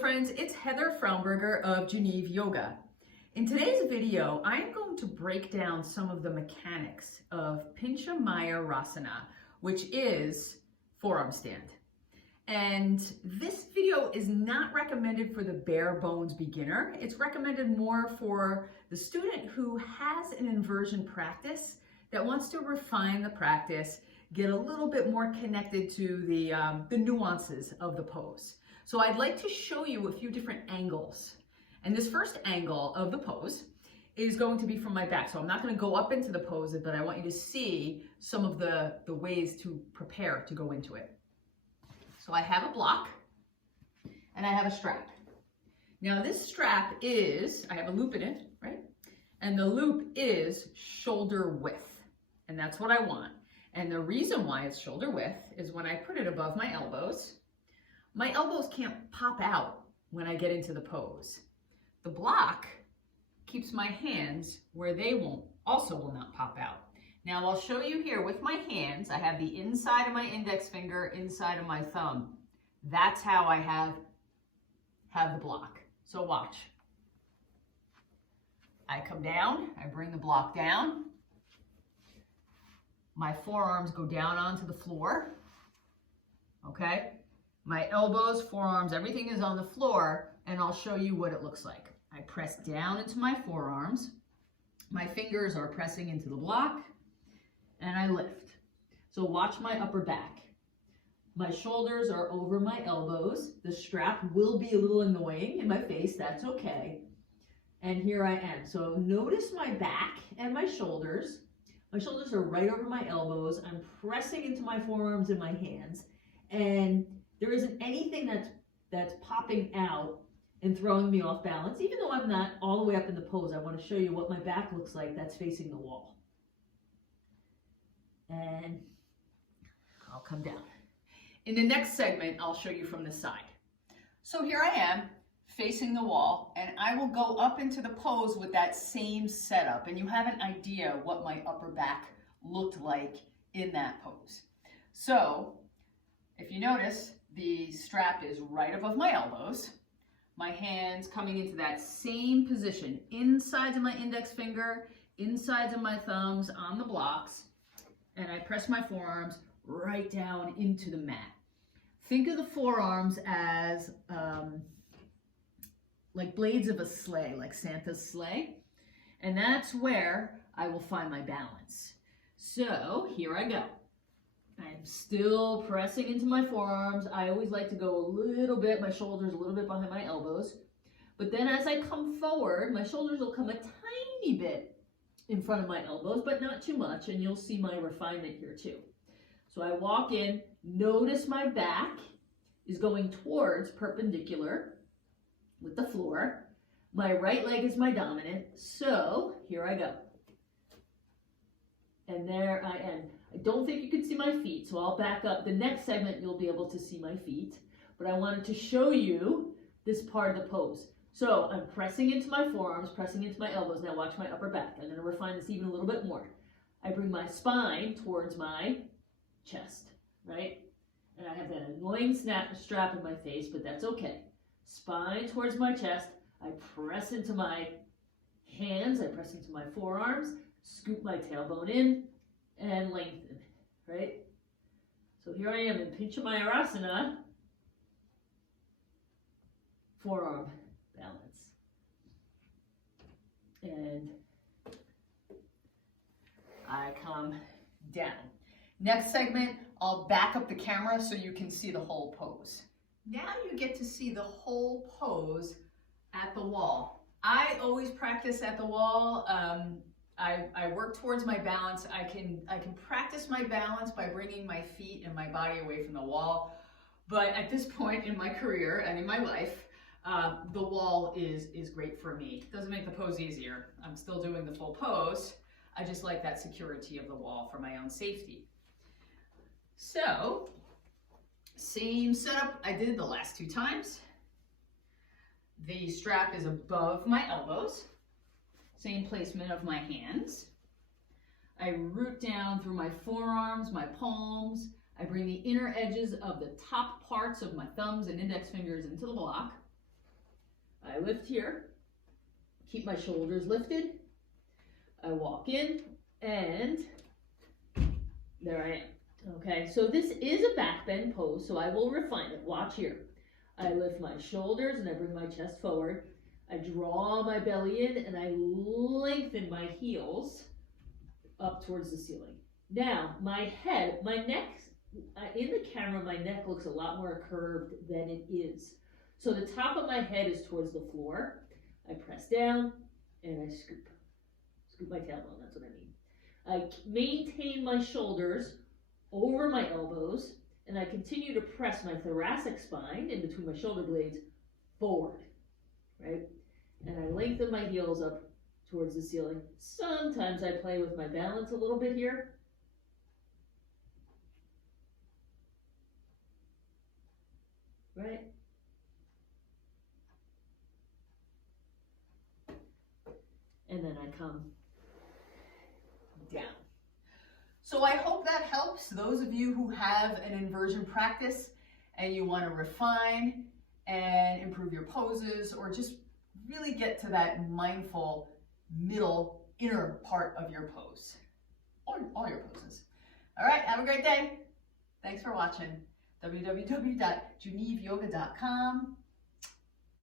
friends, it's Heather Fraunberger of Geneve Yoga. In today's video, I'm going to break down some of the mechanics of Pincha Mayurasana, which is forearm stand. And this video is not recommended for the bare bones beginner. It's recommended more for the student who has an inversion practice that wants to refine the practice, get a little bit more connected to the nuances of the pose. So I'd like to show you a few different angles. And this first angle of the pose is going to be from my back. So I'm not going to go up into the pose, but I want you to see some of the ways to prepare to go into it. So I have a block and I have a strap. Now this strap is, I have a loop in it, right? And the loop is shoulder width. And that's what I want. And the reason why it's shoulder width is when I put it above my elbows can't pop out when I get into the pose. The block keeps my hands where they will not pop out. Now I'll show you here with my hands. I have the inside of my index finger, inside of my thumb. That's how I have the block. So watch. I come down, I bring the block down. My forearms go down onto the floor, okay? My elbows, forearms, everything is on the floor, and I'll show you what it looks like. I press down into my forearms. My fingers are pressing into the block, and I lift. So watch my upper back. My shoulders are over my elbows. The strap will be a little annoying in my face, that's okay. And here I am. So notice my back and my shoulders. My shoulders are right over my elbows. I'm pressing into my forearms and my hands, and there isn't anything that's popping out and throwing me off balance. Even though I'm not all the way up in the pose, I want to show you what my back looks like that's facing the wall. And I'll come down. In the next segment, I'll show you from the side. So here I am facing the wall, and I will go up into the pose with that same setup, and you have an idea what my upper back looked like in that pose. So if you notice, the strap is right above my elbows. My hands coming into that same position, insides of my index finger, insides of my thumbs on the blocks, and I press my forearms right down into the mat. Think of the forearms as like blades of a sleigh, like Santa's sleigh, and that's where I will find my balance. So here I go. I'm still pressing into my forearms. I always like to go a little bit, my shoulders a little bit behind my elbows. But then as I come forward, my shoulders will come a tiny bit in front of my elbows, but not too much, and you'll see my refinement here too. So I walk in, notice my back is going towards perpendicular with the floor. My right leg is my dominant, so here I go. And there I am. I don't think you can see my feet, so I'll back up. The next segment, you'll be able to see my feet, but I wanted to show you this part of the pose. So I'm pressing into my forearms, pressing into my elbows. Now watch my upper back. I'm gonna refine this even a little bit more. I bring my spine towards my chest, right? And I have that annoying strap in my face, but that's okay. Spine towards my chest. I press into my hands, I press into my forearms, scoop my tailbone in, and lengthen, right? So here I am in Pincha Mayurasana, forearm balance. And I come down. Next segment, I'll back up the camera so you can see the whole pose. Now you get to see the whole pose at the wall. I always practice at the wall. I work towards my balance. I can practice my balance by bringing my feet and my body away from the wall. But at this point in my career and in my life, the wall is great for me. It doesn't make the pose easier. I'm still doing the full pose. I just like that security of the wall for my own safety. So, same setup I did the last two times. The strap is above my elbows. Same placement of my hands. I root down through my forearms, my palms. I bring the inner edges of the top parts of my thumbs and index fingers into the block. I lift here, keep my shoulders lifted. I walk in, and there I am. Okay, so this is a back bend pose, so I will refine it. Watch here. I lift my shoulders and I bring my chest forward. I draw my belly in and I lengthen my heels up towards the ceiling. Now, my head, my neck, in the camera, my neck looks a lot more curved than it is. So the top of my head is towards the floor. I press down and I scoop. Scoop my tailbone, that's what I mean. I maintain my shoulders over my elbows, and I continue to press my thoracic spine in between my shoulder blades forward, right? And I lengthen my heels up towards the ceiling. Sometimes I play with my balance a little bit here. Right? And then I come down. So I hope that helps those of you who have an inversion practice and you want to refine and improve your poses, or just really get to that mindful middle inner part of your pose, or all your poses. All right, have a great day. Thanks for watching. www.geneveyoga.com